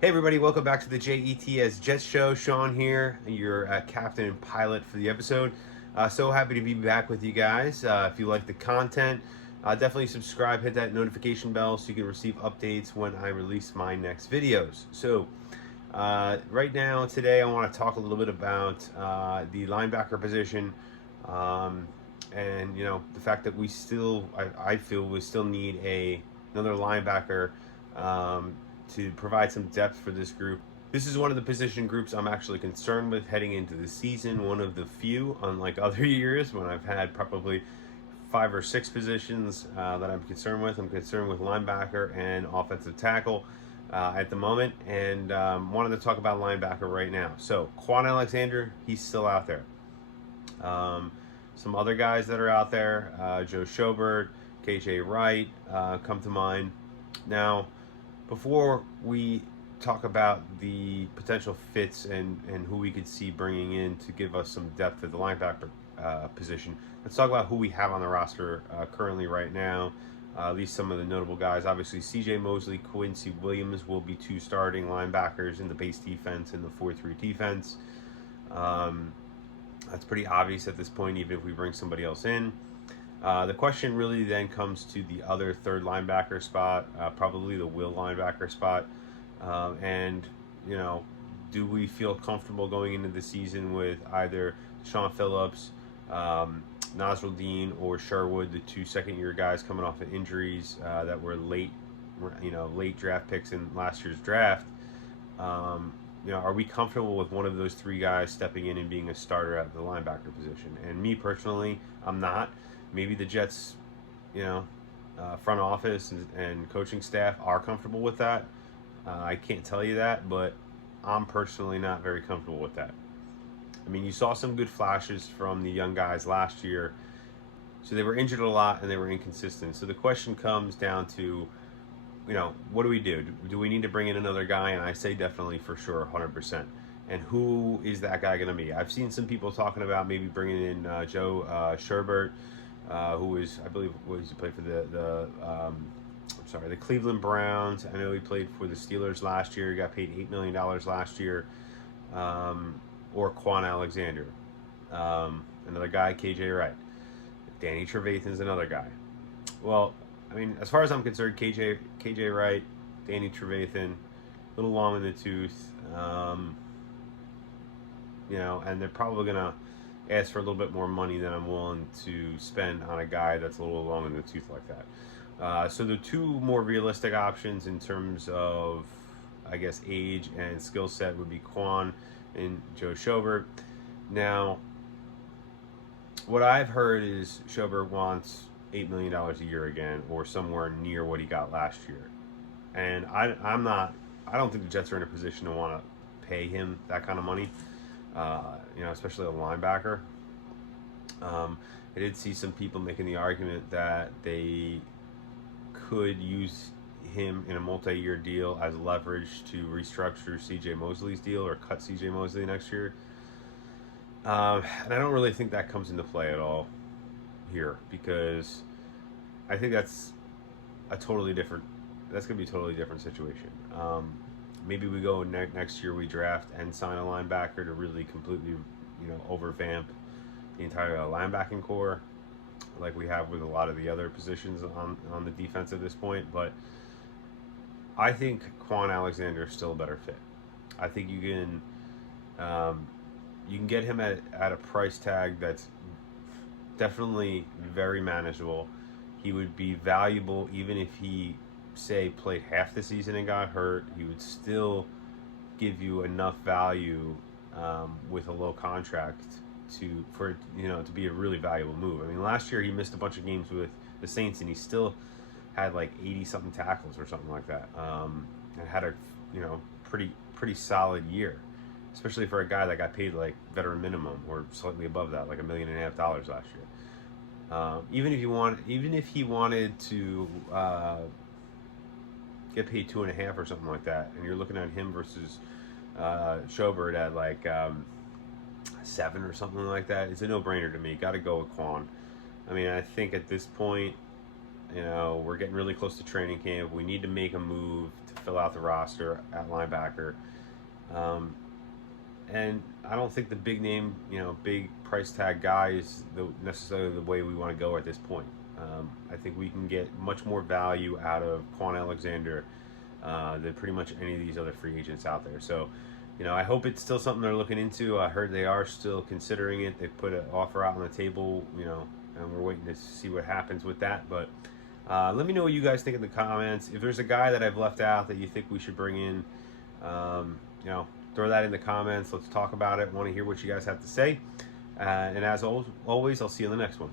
Hey everybody, welcome back to the JETS Jets Show. Sean here, your captain and pilot for the episode. So happy to be back with you guys. If you like the content, definitely subscribe, hit that notification bell so you can receive updates when I release my next videos. So right now, today, I want to talk a little bit about the linebacker position. And the fact that I feel we still need another linebacker to provide some depth for this group. This is one of the position groups I'm actually concerned with heading into the season. One of the few, unlike other years when I've had probably 5 or 6 positions that I'm concerned with. I'm concerned with linebacker and offensive tackle at the moment, and wanted to talk about linebacker right now. So Quan Alexander, he's still out there. Some other guys that are out there, Joe Schobert, KJ Wright, come to mind. Now, before we talk about the potential fits and who we could see bringing in to give us some depth at the linebacker position, let's talk about who we have on the roster currently right now. At least some of the notable guys. Obviously, C.J. Mosley, Quincy Williams will be 2 starting linebackers in the base defense and the 4-3 defense. That's pretty obvious at this point, even if we bring somebody else in. The question really then comes to the other third linebacker spot, probably the will linebacker spot. And, do we feel comfortable going into the season with either Sean Phillips, Nasruddin, or Sherwood, the 2 second-year guys coming off of injuries that were late draft picks in last year's draft? Are we comfortable with one of those 3 guys stepping in and being a starter at the linebacker position? And me personally, I'm not. Maybe the Jets, front office and coaching staff are comfortable with that. I can't tell you that, but I'm personally not very comfortable with that. I mean, you saw some good flashes from the young guys last year. So they were injured a lot and they were inconsistent. So the question comes down to, what do we do? Do we need to bring in another guy? And I say definitely, for sure, 100%. And who is that guy going to be? I've seen some people talking about maybe bringing in Joe Schobert, who is, I believe, he played for the Cleveland Browns. I know he played for the Steelers last year. He got paid $8 million last year. Or Quan Alexander. Another guy, KJ Wright. Danny Trevathan's another guy. Well, I mean, as far as I'm concerned, KJ Wright, Danny Trevathan, a little long in the tooth, and they're probably gonna ask for a little bit more money than I'm willing to spend on a guy that's a little long in the tooth like that. So the 2 more realistic options in terms of, I guess, age and skill set would be Quan and Joe Schobert. Now, what I've heard is Schobert wants $8 million a year again, or somewhere near what he got last year. And I don't think the Jets are in a position to want to pay him that kind of money, especially a linebacker. I did see some people making the argument that they could use him in a multi-year deal as leverage to restructure C.J. Mosley's deal or cut C.J. Mosley next year. And I don't really think that comes into play at all here, because I think that's going to be a totally different situation. Maybe we go next year, we draft and sign a linebacker to really completely, overvamp the entire linebacking core, like we have with a lot of the other positions on the defense at this point. But I think Quan Alexander is still a better fit. I think you can get him at a price tag that's definitely very manageable. He would be valuable even if he, say, played half the season and got hurt. He would still give you enough value with a low contract to be a really valuable move. I mean, last year he missed a bunch of games with the Saints and he still had like 80-something tackles or something like that, and had a pretty solid year, especially for a guy that got paid like veteran minimum or slightly above that, like $1.5 million last year. Even if he wanted to get paid 2.5 or something like that, and you're looking at him versus Schobert at like 7 or something like that, it's a no-brainer to me. Got to go with Quan. I mean, I think at this point, we're getting really close to training camp. We need to make a move to fill out the roster at linebacker. And I don't think the big name, big price tag guy is necessarily the way we want to go at this point. I think we can get much more value out of Quan Alexander than pretty much any of these other free agents out there. So, I hope it's still something they're looking into. I heard they are still considering it. They've put an offer out on the table, and we're waiting to see what happens with that. But let me know what you guys think in the comments. If there's a guy that I've left out that you think we should bring in, throw that in the comments. Let's talk about it. I want to hear what you guys have to say. And as always, I'll see you in the next one.